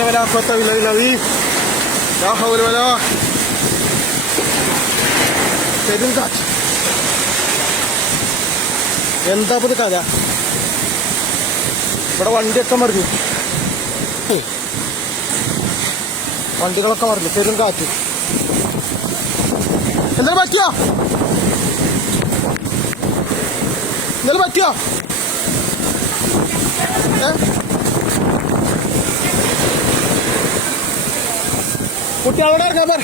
حول ولا قوة إلا بالله لا حول ولا പെരും കാറ്റ് എന്താ ഇത് കഥ ഇവിടെ വണ്ടിയൊക്കെ മറിഞ്ഞു വണ്ടികളൊക്കെ മറിഞ്ഞു പെരും കാറ്റ് എന്താ പറ്റിയോ എന്തായാലും പറ്റിയോ കുട്ടി അവിടെ ഇറങ്ങാൻ പറ